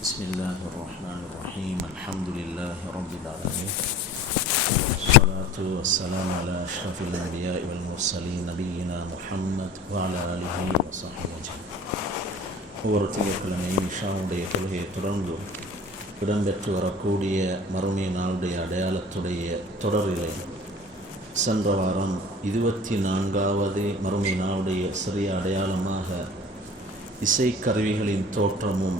بسم الله الرحمن الرحيم الحمد لله رب العالمين والصلاة والسلام على أشرف الأنبياء والمرسلين نبينا محمد وعلى آله وصحبه أجمعين ஒவ்வொரு திங்கட்கிழமையும் இஷாவுடைய தொழுகையை தொடர்ந்து இடம்பெற்று வரக்கூடிய மறுமை நாளுடைய அடையாளத்துடைய தொடரிலே சென்ற வாரம் இருபத்தி நான்காவது மறுமை நாளுடைய சிறிய அடையாளமாக இசைக்கருவிகளின் தோற்றமும்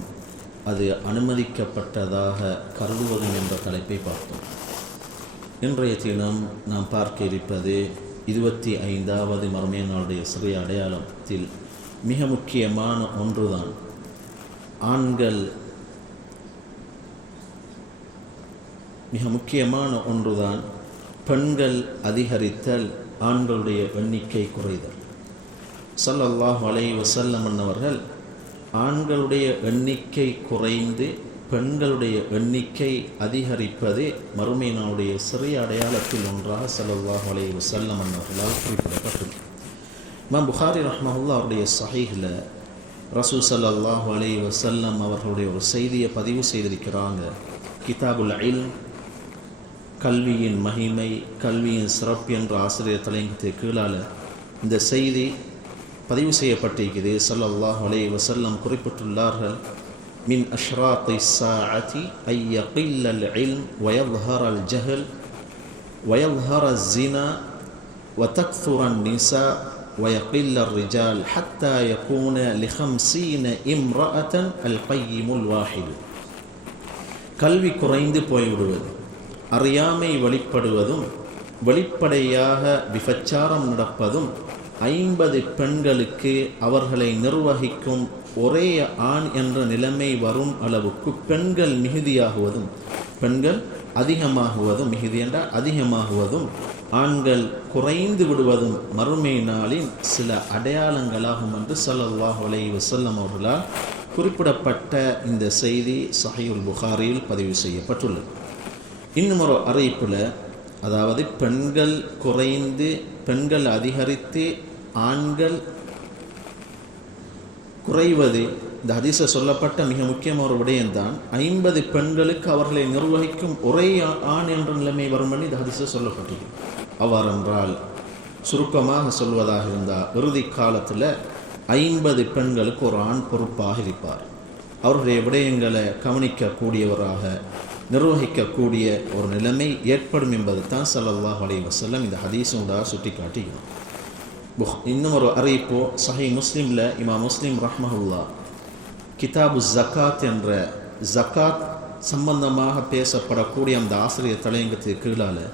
அது அனுமதிக்கப்பட்டதாக கருதுவதும் என்ற தலைப்பை பார்த்தோம். இன்றைய தினம் நாம் பார்க்க இருப்பது இருபத்தி ஐந்தாவது மர்மையனாளுடைய சிறை அடையாளத்தில் மிக முக்கியமான ஒன்றுதான். ஆண்கள் மிக முக்கியமான ஒன்றுதான் பெண்கள் அதிகரித்தல் ஆண்களுடைய எண்ணிக்கை குறைதல். சல்லல்லாஹ் வலை வசல்லம் அன்னவர்கள் ஆண்களுடைய எண்ணிக்கை குறைந்து பெண்களுடைய எண்ணிக்கை அதிகரிப்பது மறுமை நாளுடைய சிறிய அடையாளத்தில் ஒன்றாக ஸல்லல்லாஹு அலைஹி செல்லம் அவர்களால் குறிப்பிடப்பட்டது. இமாம் புகாரி ரஹ்மஹுல்லா அவருடைய சஹீஹில் ரசூ சல்லாஹ் அலைஹி வசல்லம் அவர்களுடைய ஒரு செய்தியை பதிவு செய்திருக்கிறாங்க. கிதாபுல் அயில் கல்வியின் மகிமை கல்வியின் சிறப்பு என்ற ஆசிரியர் தலையங்கத்தை கீழால் இந்த செய்தி பதிவு செய்யப்பட்டிருக்குது சல்லல்லாஹ் அலே வசல்லம் குறிப்பிட்டுள்ளார்கள் மின் அஷ்ராத்தை சாஅதி ஐயகில் அல் இல்ம் வயல்ஹர் அல் ஜஹல் வயல்ஹர் அல் ஜினா وتكثر النساء ويقل الرجال حتى يكون لخمسين امرأة القيم الواحد கல்வி குறைந்து போய்விடுவது அறியாமை வெளிப்படுவதும் வெளிப்படையாக விபச்சாரம் நடப்பதும் ஐம்பது பெண்களுக்கு அவர்களை நிர்வகிக்கும் ஒரே ஆண் என்ற நிலைமை வரும் அளவுக்கு பெண்கள் மிகுதியாகுவதும் பெண்கள் அதிகமாகுவதும் மிகுதி என்றால் அதிகமாகுவதும் ஆண்கள் குறைந்து விடுவதும் மறுமை நாளின் சில அடையாளங்களாகும் என்று சல்லாஹ் அலை வசல்லம் அவர்களால் குறிப்பிடப்பட்ட இந்த செய்தி சஹையுல் புகாரியில் பதிவு செய்யப்பட்டுள்ளது. இன்னும் ஒரு அறிவிப்பில் அதாவது பெண்கள் குறைந்து பெண்கள் அதிகரித்து ஆண்கள் குறைவது இந்த ஹதீஸ சொல்லப்பட்ட மிக முக்கியமான ஒரு விடயம்தான் ஐம்பது பெண்களுக்கு அவர்களை நிர்வகிக்கும் ஒரே ஆண் என்ற நிலைமை வரும் பண்ணி இந்த ஹதீஸ சொல்லப்பட்டது. அவ்வாறென்றால் சுருக்கமாக சொல்வதாக இருந்தால் இறுதி காலத்தில் ஐம்பது பெண்களுக்கு ஒரு ஆண் பொறுப்பாக இருப்பார். அவருடைய விடயங்களை கவனிக்கக்கூடியவராக நிர்வகிக்கக்கூடிய ஒரு நிலைமை ஏற்படும் என்பதை தான் சல்லாஹ் அலி வசல்லம் இந்த ஹதீஸுடாக சுட்டி காட்டுகிறோம் புஹ் இன்னும் ஒரு அறிவிப்போ சஹி முஸ்லீமில் இமா முஸ்லீம் ரஹ்மஹுல்லா கிதாபு ஜக்காத் என்ற ஜக்காத் சம்பந்தமாக பேசப்படக்கூடிய அந்த ஆசிரியர் தலையங்கத்துக்கு கீழால்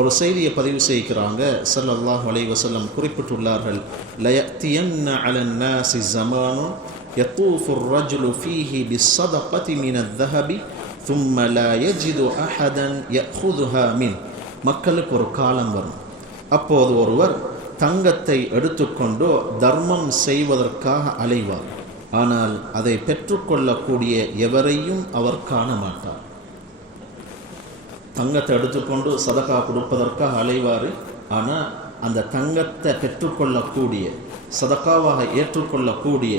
ஒரு செய்தியை பதிவு செய்கிறாங்க. சல்லல்லாஹ் அலை வசல்லம் குறிப்பிட்டுள்ளார்கள். லயத்தியன்ன அலன் நாசி ஜமானும் யத்தூஃபுர் ரஜுலு ஃபீஹி பி சதபதி மின தஹபி தும்மல எஜிது அஹதன் மின் மக்களுக்கு ஒரு காலம் வரும். அப்போது ஒருவர் தங்கத்தை எடுத்துக்கொண்டு தர்மம் செய்வதற்காக அலைவார். ஆனால் அதை பெற்றுக்கொள்ளக்கூடிய எவரையும் அவர் காண மாட்டார் தங்கத்தை எடுத்துக்கொண்டு சதகா கொடுப்பதற்காக அலைவார். ஆனால் அந்த தங்கத்தை பெற்றுக்கொள்ளக்கூடிய சதகாவாக ஏற்றுக்கொள்ளக்கூடிய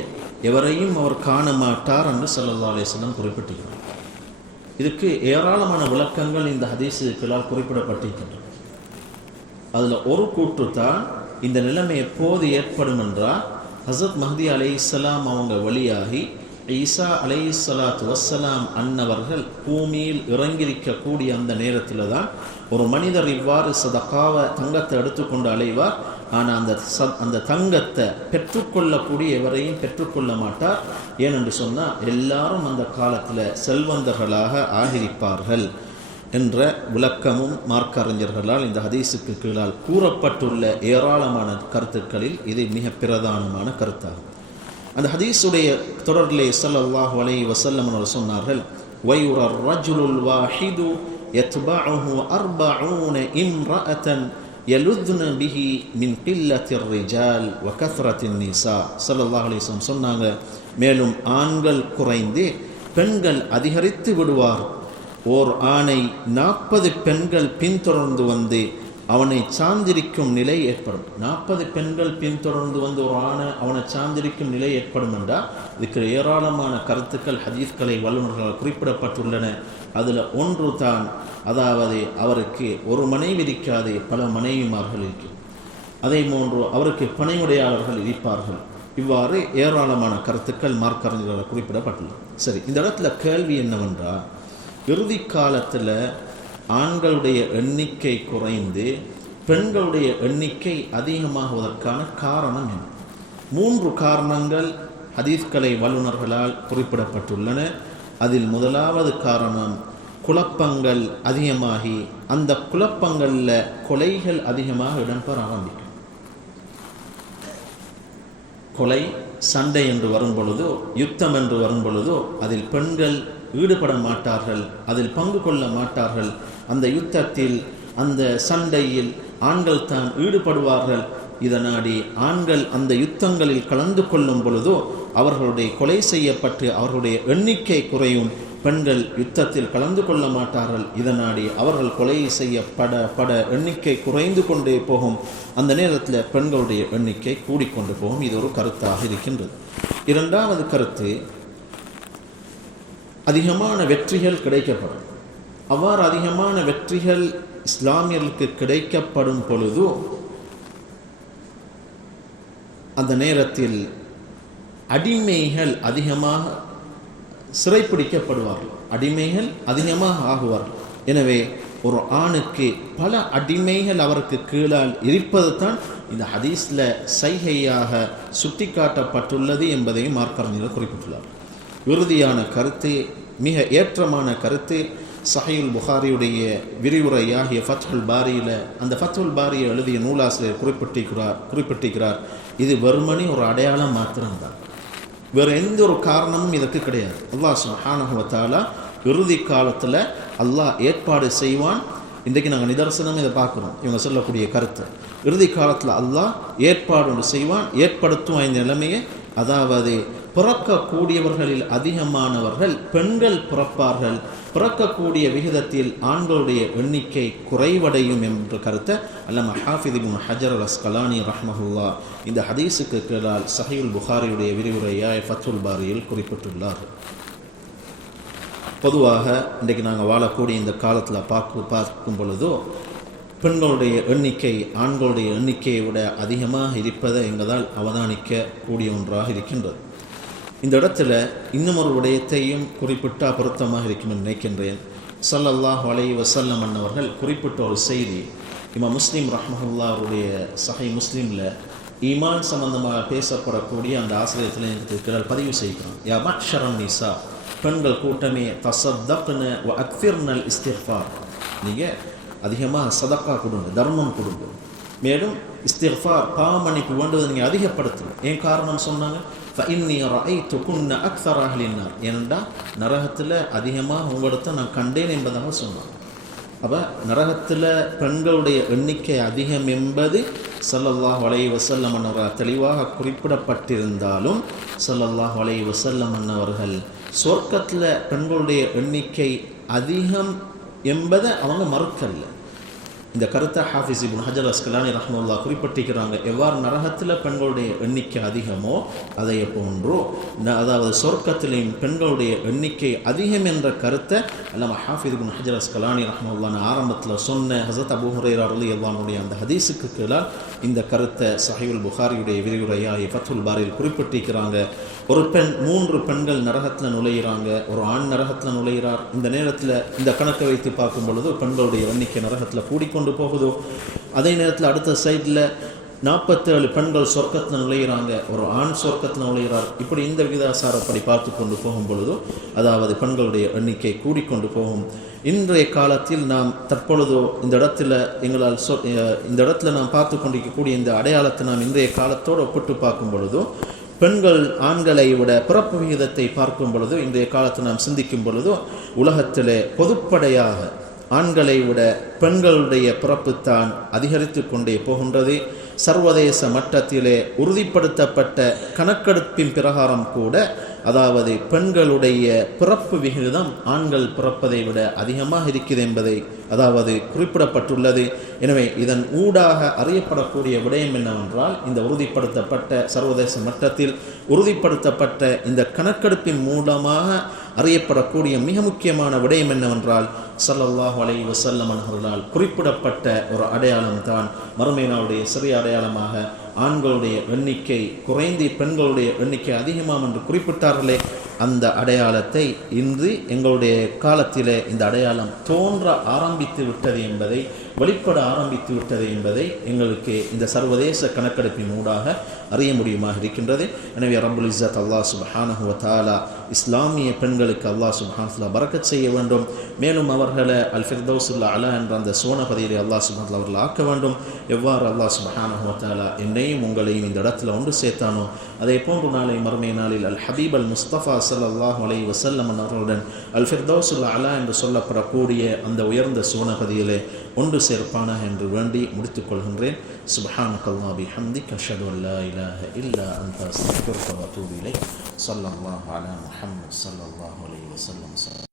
எவரையும் அவர் காண மாட்டார் என்று சல்லா அலிஸ்லம் குறிப்பிட்டுகிறார் இதுக்கு ஏராளமான விளக்கங்கள் இந்த ஹதீசுகளால் குறிப்பிடப்பட்டிருக்கின்றன. அதில் ஒரு கூற்று தான் இந்த நிலைமை எப்போது ஏற்படும் என்றால் ஹசத் மஹதி அலை இஸ்லாம் அவங்க வழியாகி ஈசா அலை சலாத் வசலாம் அன்னவர்கள் பூமியில் இறங்கியிருக்கக்கூடிய அந்த நேரத்தில் தான் ஒரு மனிதர் இவ்வாறு சதக்காவை தங்கத்தை எடுத்துக்கொண்டு அலைவார். ஆனால் அந்த ச அந்த தங்கத்தை பெற்றுக்கொள்ளக்கூடிய எவரையும் பெற்றுக்கொள்ள மாட்டார். ஏனென்று சொன்னால் எல்லாரும் அந்த காலத்தில் செல்வந்தர்களாக ஆகிரிப்பார்கள் என்ற விளக்கமும் மார்க்கறிஞர்களால் இந்த ஹதீஸுக்கு கீழால் கூறப்பட்டுள்ள ஏராளமான கருத்துக்களில் இது மிக பிரதானமான கருத்தாகும். அந்த ஹதீஸுடைய தொடரிலே சல்லாஹ் வலை வசல்லம் அவர் சொன்னார்கள் வயுர ரஜுலுல் வாஹிது யத்பஅஹு அர்பஊன இம்ரஅத்தன் யலுத்ன பிஹி மின் கில்லத்திர் ரிஜால் வ கத்ரத்தின் நிசா ஸல்லல்லாஹு அலைஹி சொன்னாங்க மேலும் ஆண்கள் குறைந்து பெண்கள் அதிகரித்து விடுவார். ஓர் ஆணை நாற்பது பெண்கள் பின்தொடர்ந்து வந்து அவனை சார்ந்திருக்கும் நிலை ஏற்படும். நாற்பது பெண்கள் பின்தொடர்ந்து வந்து ஒரு ஆணை அவனை சார்ந்திருக்கும் நிலை ஏற்படும் என்றால் இதுக்கு ஏராளமான கருத்துக்கள் ஹதீஸ்களை வல்லுநர்களால் குறிப்பிடப்பட்டுள்ளன. அதில் ஒன்று தான் அதாவது அவருக்கு ஒரு மனைவி இருக்காது பல மனைவிமார்கள் இருக்கும். அதே போன்று அவருக்கு பனையுடையாளர்கள் இருப்பார்கள். இவ்வாறு ஏராளமான கருத்துக்கள் மார்க்கறிஞர்களால் குறிப்பிடப்பட்டுள்ளது. சரி இந்த இடத்துல கேள்வி என்னவென்றால் இறுதி காலத்தில் ஆண்களுடைய எண்ணிக்கை குறைந்து பெண்களுடைய எண்ணிக்கை அதிகமாகுவதற்கான காரணம் என்ன? மூன்று காரணங்கள் ஹதீஸ்கலை வல்லுநர்களால் குறிப்பிடப்பட்டுள்ளன. அதில் முதலாவது காரணம் குழப்பங்கள் அதிகமாகி அந்த குழப்பங்களில் கொலைகள் அதிகமாக இடம்பெற ஆரம்பிக்கும். கொலை சண்டை என்று வரும் பொழுதோ யுத்தம் என்று வரும் பொழுதோ அதில் பெண்கள் ஈடுபட மாட்டார்கள் அதில் பங்கு கொள்ள மாட்டார்கள். அந்த யுத்தத்தில் அந்த சண்டையில் ஆண்கள் தான் ஈடுபடுவார்கள். இதனாடி ஆண்கள் அந்த யுத்தங்களில் கலந்து கொள்ளும் பொழுதோ அவர்களுடைய கொலை செய்யப்பட்டு அவர்களுடைய எண்ணிக்கை குறையும். பெண்கள் யுத்தத்தில் கலந்து கொள்ள மாட்டார்கள். இதனாடி அவர்கள் கொலை செய்யப்பட பட எண்ணிக்கை குறைந்து கொண்டே போகும். அந்த நேரத்தில் பெண்களுடைய எண்ணிக்கை கூடிக்கொண்டு போகும். இது ஒரு கருத்தாக இருக்கின்றது. இரண்டாவது கருத்து அதிகமான வெற்றிகள் கிடைக்கப்படும். அவ்வாறு அதிகமான வெற்றிகள் இஸ்லாமியர்களுக்கு கிடைக்கப்படும் பொழுது அந்த நேரத்தில் அடிமைகள் அதிகமாக சிறைப்பிடிக்கப்படுவார்கள். அடிமைகள் அதிகமாக ஆகுவார்கள். எனவே ஒரு ஆணுக்கு பல அடிமைகள் அவருக்கு கீழால் இருப்பது தான் இந்த ஹதீஸில் சைகையாக சுட்டிக்காட்டப்பட்டுள்ளது என்பதையும் மார்க்கறிஞர்கள் குறிப்பிட்டுள்ளார். இறுதியான கருத்து மிக ஏற்றமான கருத்து சஹையுல் புகாரியுடைய விரிவுரையாகிய ஃபத்ஹுல் பாரியில் அந்த ஃபத்ஹுல் பாரியை எழுதிய நூலாசிரியர் குறிப்பிட்டிருக்கிறார் குறிப்பிட்டிருக்கிறார் இது வெறுமனே ஒரு அடையாளம் மாத்திரம்தான். வேறு எந்த ஒரு காரணமும் இதற்கு கிடையாது. அல்லாஹ் சுப்ஹானஹு இறுதி காலத்தில் அல்லாஹ் ஏற்பாடு செய்வான். இன்றைக்கு நாங்கள் நிதர்சனம் இதை பார்க்குறோம். இவங்க சொல்லக்கூடிய கருத்து. இறுதி காலத்தில் அல்லாஹ் ஏற்பாடு ஒன்று செய்வான் ஏற்படுத்தும் இந்த நிலைமையை. அதாவது பிறக்கக்கூடியவர்களில் அதிகமானவர்கள் பெண்கள் பிறப்பார்கள். பிறக்கக்கூடிய விகிதத்தில் ஆண்களுடைய எண்ணிக்கை குறைவடையும் என்ற கருத்தை அல்லம ஹாஃபிதிபின் ஹஜர் அல் அஸ்கலானி ரஹ்மஹுல்லா இந்த ஹதீஸுக்கு கீழால் சஹீல் புகாரியுடைய விரிவுரையாய் ஃபத்துல் பாரியில் குறிப்பிட்டுள்ளார். பொதுவாக இன்றைக்கு நாங்கள் வாழக்கூடிய இந்த காலத்தில் பார்க்க பார்க்கும் பொழுதோ பெண்களுடைய எண்ணிக்கை ஆண்களுடைய எண்ணிக்கையை விட அதிகமாக இருப்பதை எங்களால் அவதானிக்க கூடிய ஒன்றாக இருக்கின்றது. இந்த இடத்துல இன்னும் ஒரு விடயத்தையும் குறிப்பிட்டா பொருத்தமாக இருக்கும் என்று நினைக்கின்றேன். சல்லல்லாஹ் வலை வசல்லம் அன்னவர்கள் குறிப்பிட்ட ஒரு செய்தி இம்மா முஸ்லீம் ரஹ்மஹுல்லா அவருடைய சஹை முஸ்லீமில் ஈமான் சம்பந்தமாக பேசப்படக்கூடிய அந்த ஆசிரியத்தில் எனக்கு பதிவு செய்கிறோம் யா மக்ஷரம் நிசா பெண்கள் கூட்டமே தசப்தப்னு வ அக்ஃபிர்னல் இஸ்திஃபார். நீங்கள் அதிகமாக சதக்கா கொடுங்க தர்மம் கொடுங்க. மேலும் இஸ்திஃபார் பாவமன்னிப்பு வேண்டுவதை நீங்கள் அதிகப்படுத்தணும். ஏன் காரணம் சொன்னாங்க? ஃபஇன்னி ரஐத்து ஏனென்றால் நரகத்தில் அதிகமாக உங்களிடத்தை நான் கண்டேன் என்பதாக சொன்னாங்க. அப்போ நரகத்தில் பெண்களுடைய எண்ணிக்கை அதிகம் என்பது சல்லல்லாஹ் வலை வசல்லம் அன்னவர்கள் தெளிவாக குறிப்பிடப்பட்டிருந்தாலும் சல்லல்லாஹ் வலை வசல்லம் அன்னவர்கள் சொர்க்கத்தில் பெண்களுடைய எண்ணிக்கை அதிகம் என்பதை அவங்க மறுக்கல்ல. இந்த கருத்தை ஹாஃபிஸ் இபுன் ஹஜர் அஸ்கலானி ரஹ்மல்லா குறிப்பிட்டிருக்கிறாங்க. எவ்வாறு நரகத்தில் பெண்களுடைய எண்ணிக்கை அதிகமோ அதை போன்றோ ந- அதாவது சொர்க்கத்திலேயும் பெண்களுடைய எண்ணிக்கை அதிகம் என்ற கருத்தை அல்லாம ஹாஃபிஸ் இபுன் ஹஜர் அஸ்கலானி ரஹ்மல்லான்னு ஆரம்பத்தில் சொன்ன ஹசத் அபு ஹுரைரா ரலி அல்லானுடைய அந்த ஹதீஸுக்கு கீழால் இந்த கருத்தை சஹீல் புகாரியுடைய விரிவுரையாக ஃபத்துல் பாரியில் குறிப்பிட்டிருக்கிறாங்க. ஒரு பெண் மூன்று பெண்கள் நரகத்தில் நுழையிறாங்க. ஒரு ஆண் நரகத்தில் நுழைகிறார் இந்த நேரத்தில் இந்த கணக்கை வைத்து பார்க்கும் பொழுது பெண்களுடைய எண்ணிக்கை நரகத்தில் கூடிக்கொண்டு கொண்டு போகுதோ? அதே நேரத்தில் அடுத்த சைடில் நாற்பத்தேழு பெண்கள் சொர்க்கத்தில் நுழையிறாங்க. ஒரு ஆண் சொர்க்கத்தில் நுழைகிறார் இப்படி இந்த விகிதாசாரப்படி பார்த்து கொண்டு போகும் பொழுதோ அதாவது பெண்களுடைய எண்ணிக்கை கூடிக்கொண்டு போகும். இன்றைய காலத்தில் நாம் தற்பொழுதோ இந்த இடத்துல எங்களால் சொ இந்த இடத்துல நாம் பார்த்து கொண்டிருக்கக்கூடிய இந்த அடையாளத்தை நாம் இன்றைய காலத்தோடு ஒப்பிட்டு பார்க்கும் பொழுதோ பெண்கள் ஆண்களை விட பிறப்பு விகிதத்தை பார்க்கும் பொழுதோ இன்றைய காலத்தை நாம் சிந்திக்கும் பொழுதோ உலகத்திலே பொதுப்படையாக ஆண்களை விட பெண்களுடைய பிறப்புத்தான் அதிகரித்து கொண்டே போகின்றது. சர்வதேச மட்டத்திலே உறுதிப்படுத்தப்பட்ட கணக்கெடுப்பின் பிரகாரம் கூட அதாவது பெண்களுடைய பிறப்பு விகிதம் ஆண்கள் பிறப்பதை விட அதிகமாக இருக்கிறது என்பதை அதாவது குறிப்பிடப்பட்டுள்ளது. எனவே இதன் ஊடாக அறியப்படக்கூடிய விடயம் என்னவென்றால் இந்த உறுதிப்படுத்தப்பட்ட சர்வதேச மட்டத்தில் உறுதிப்படுத்தப்பட்ட இந்த கணக்கெடுப்பின் மூலமாக அறியப்படக்கூடிய மிக முக்கியமான விடயம் என்னவென்றால் ஸல்லல்லாஹு அலை வசல்லம் அவர்களால் குறிப்பிடப்பட்ட ஒரு அடையாளம் தான் மறுமை நாளுடைய சிறிய அடையாளமாக ஆண்களுடைய எண்ணிக்கை குறைந்து பெண்களுடைய எண்ணிக்கை அதிகமாம் என்று குறிப்பிட்டார்களே அந்த அடையாளத்தை இன்று எங்களுடைய காலத்திலே இந்த அடையாளம் தோன்ற ஆரம்பித்து விட்டது என்பதை வெளிப்பட ஆரம்பித்து விட்டது என்பதை எங்களுக்கு இந்த சர்வதேச கணக்கெடுப்பின் ஊடாக அறிய முடியுமாக இருக்கின்றது. எனவே ரபுல் இஸ்ஸத் அல்லாஹ் சுபஹானஹு வ இஸ்லாமிய பெண்களுக்கு அல்லாஹ் சுபஹான்ஸ்லா பறக்கச் செய்ய வேண்டும். மேலும் அவர்களை அல் ஃபிர்தௌசுல்லா அலா என்ற அந்த சோனபதியிலே அல்லாஹ் சுப்ஹானஹு அவர்கள் ஆக்க வேண்டும். எவ்வாறு அல்லாஹ் சுபஹானஹு வ என்னையும் உங்களையும் இந்த இடத்துல ஒன்று சேர்த்தானோ அதே போன்று நாளை மறுமை நாளில் அல் ஹபீப் அல் முஸ்தபா ஸல்லல்லாஹு அலை வஸல்லம் அவர்களுடன் அல் ஃபிர்தௌசுல்லா அலா என்று சொல்லப்படக்கூடிய அந்த உயர்ந்த சோனபதியிலே ஒன்று சேர்ப்பானாக என்று வேண்டி முடித்துக் கொள்கின்றேன் சுபஹான கல்லா பி ஹம்தி கஷது அல்லா இலாக இல்லா அந்த சல்லாஹ் அலா முஹம்மது சல்லாஹ் அலி வசல்லம்